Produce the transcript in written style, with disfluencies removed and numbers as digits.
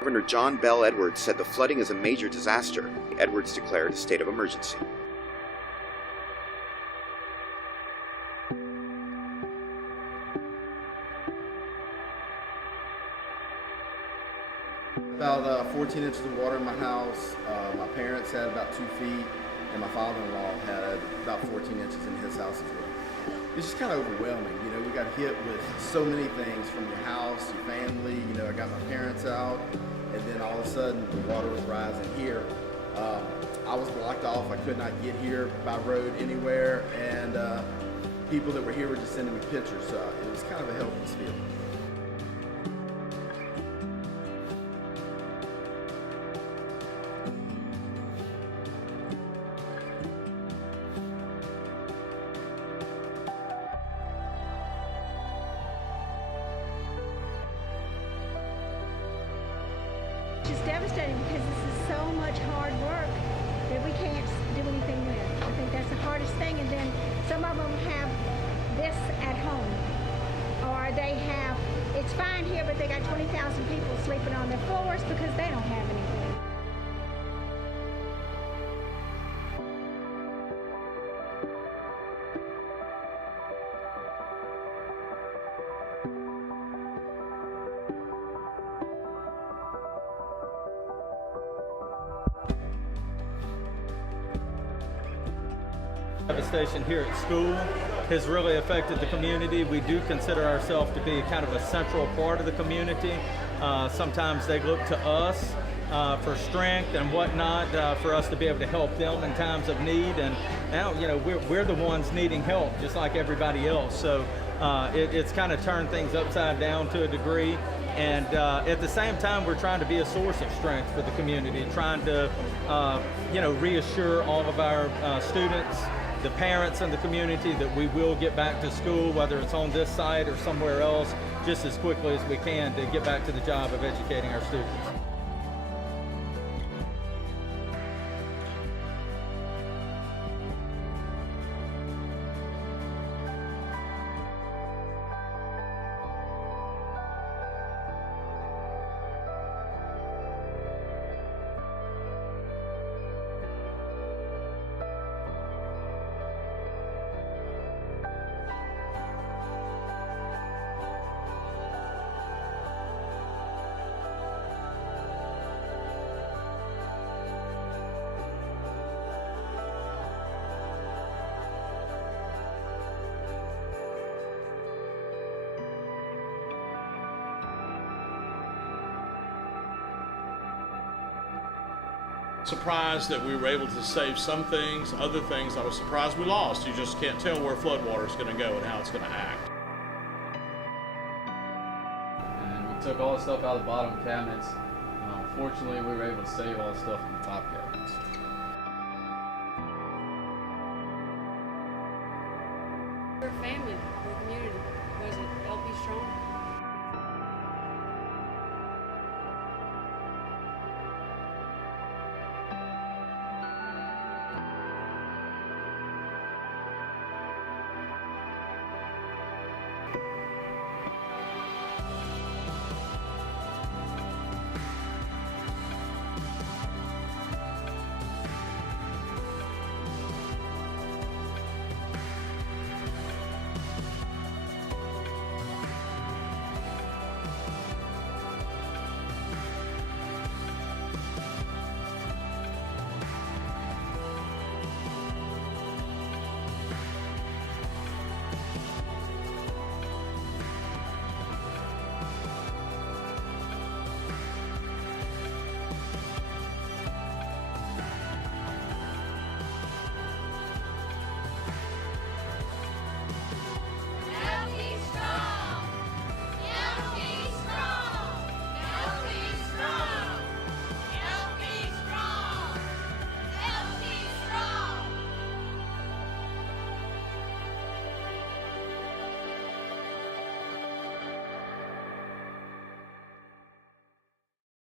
Governor John Bell Edwards said the flooding is a major disaster. Edwards declared a state of emergency. About 14 inches of water in my house. My parents had about 2 feet, and my father-in-law had about 14 inches in his house as well. It's just kind of overwhelming. You know, we got hit with so many things from your house, your family. You know, I got my parents out, and then all of a sudden the water was rising here. I was blocked off. I could not get here by road anywhere, and people that were here were just sending me pictures. So it was kind of a helpless feeling. It's devastating because this is so much hard work that we can't do anything with. I think that's the hardest thing. And then some of them have this at home, or they have, it's fine here, but they got 20,000 people sleeping on their floors because they don't have anything. Devastation here at school has really affected the community. We do consider ourselves to be kind of a central part of the community. Sometimes they look to us for strength and whatnot, for us to be able to help them in times of need. And now, you know, we're the ones needing help, just like everybody else. So it's kind of turned things upside down to a degree. And at the same time, we're trying to be a source of strength for the community, trying to, you know, reassure all of our students, the parents in the community, that we will get back to school, whether it's on this site or somewhere else, just as quickly as we can to get back to the job of educating our students. Surprised that we were able to save some things, other things I was surprised we lost. You just can't tell where floodwater is going to go and how it's going to act. And we took all the stuff out of the bottom cabinets. Fortunately, we were able to save all the stuff in the top cabinets.